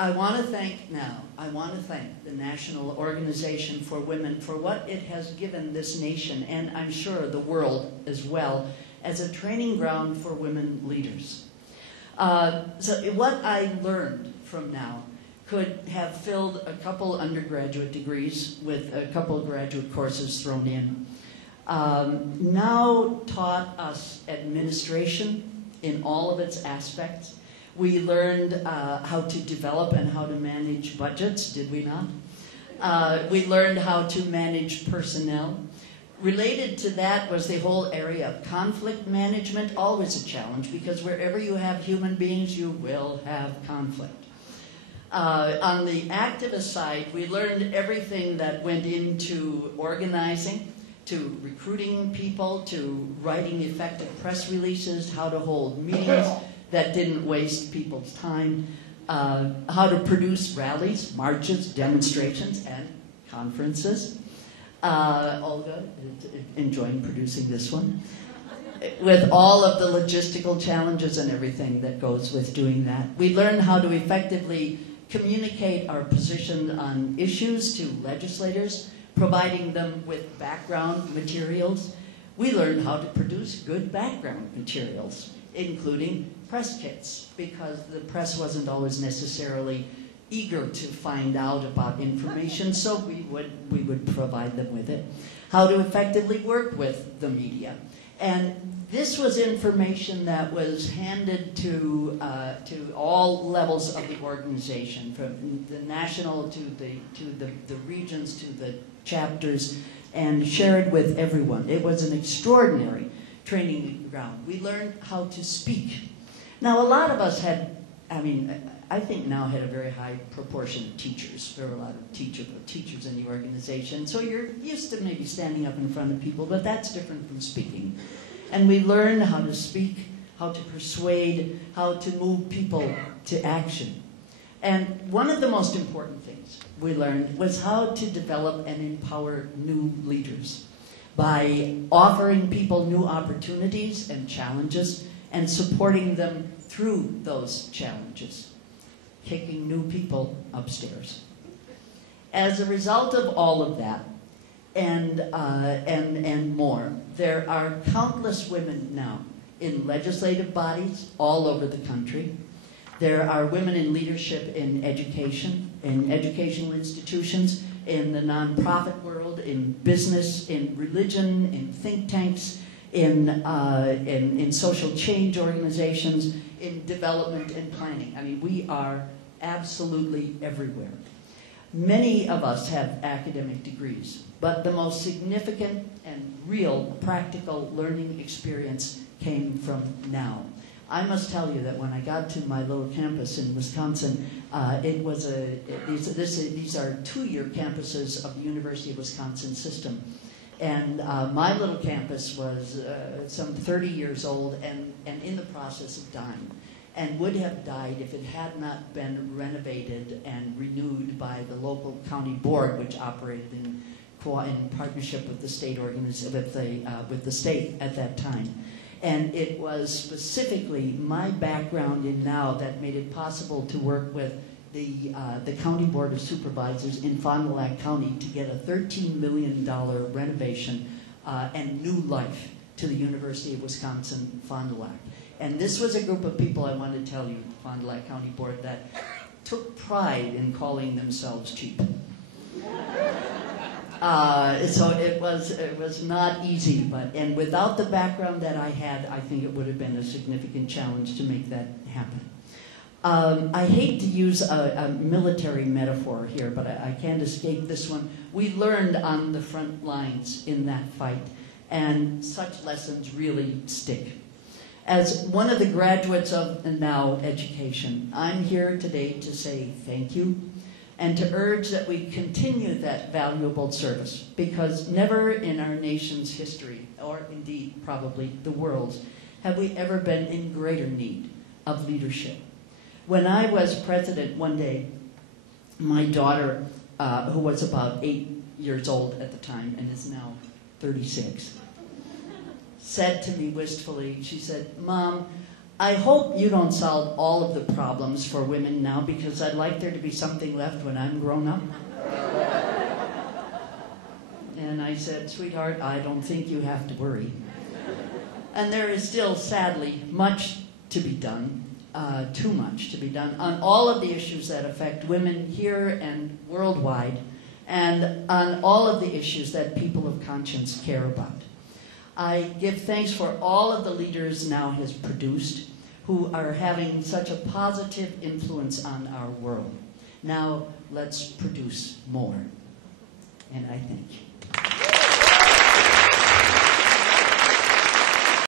I want to thank the National Organization for Women for what it has given this nation, and I'm sure the world as well, as a training ground for women leaders. So what I learned from NOW could have filled a couple undergraduate degrees with a couple graduate courses thrown in. NOW taught us administration in all of its aspects. We learned how to develop and how to manage budgets, did we not? We learned how to manage personnel. Related to that was the whole area of conflict management, always a challenge, because wherever you have human beings, you will have conflict. On the activist side, we learned everything that went into organizing, to recruiting people, to writing effective press releases, how to hold meetings that didn't waste people's time, how to produce rallies, marches, demonstrations, and conferences. Olga, enjoying producing this one. With all of the logistical challenges and everything that goes with doing that. We learned how to effectively communicate our position on issues to legislators, providing them with background materials. We learned how to produce good background materials, including press kits, because the press wasn't always necessarily eager to find out about information, so we would provide them with it. How to effectively work with the media. And this was information that was handed to all levels of the organization, from the national to the regions to the chapters, and shared with everyone. It was an extraordinary training ground. We learned how to speak. Now, a lot of us had, I think NOW had a very high proportion of teachers. There were a lot of teachers in the organization. So you're used to maybe standing up in front of people, but that's different from speaking. And we learned how to speak, how to persuade, how to move people to action. And one of the most important things we learned was how to develop and empower new leaders by offering people new opportunities and challenges and supporting them through those challenges, kicking new people upstairs. As a result of all of that, and more, there are countless women now in legislative bodies all over the country. There are women in leadership in education, in educational institutions, in the nonprofit world, in business, in religion, in think tanks, in social change organizations, in development and planning. I mean, we are absolutely everywhere. Many of us have academic degrees, but the most significant and real practical learning experience came from NOW. I must tell you that when I got to my little campus in Wisconsin, it was these are two-year campuses of the University of Wisconsin system. And my little campus was some 30 years old and in the process of dying, and would have died if it had not been renovated and renewed by the local county board, which operated in partnership with the state with the state at that time. And it was specifically my background in NOW that made it possible to work with the County Board of Supervisors in Fond du Lac County to get a $13 million renovation and new life to the University of Wisconsin Fond du Lac. And this was a group of people, I want to tell you, Fond du Lac County Board, that took pride in calling themselves cheap. So it was not easy, and without the background that I had, I think it would have been a significant challenge to make that happen. I hate to use a military metaphor here, but I can't escape this one. We learned on the front lines in that fight, and such lessons really stick. As one of the graduates of NOW education, I'm here today to say thank you and to urge that we continue that valuable service, because never in our nation's history, or indeed probably the world's, have we ever been in greater need of leadership. When I was president one day, my daughter, who was about 8 years old at the time and is now 36, said to me wistfully, she said, "Mom, I hope you don't solve all of the problems for women now, because I'd like there to be something left when I'm grown up. And I said, sweetheart, I don't think you have to worry. And there is still, sadly, much to be done, too much to be done, on all of the issues that affect women here and worldwide, and on all of the issues that people of conscience care about. I give thanks for all of the leaders NOW has produced, who are having such a positive influence on our world. Now, let's produce more. And I thank you.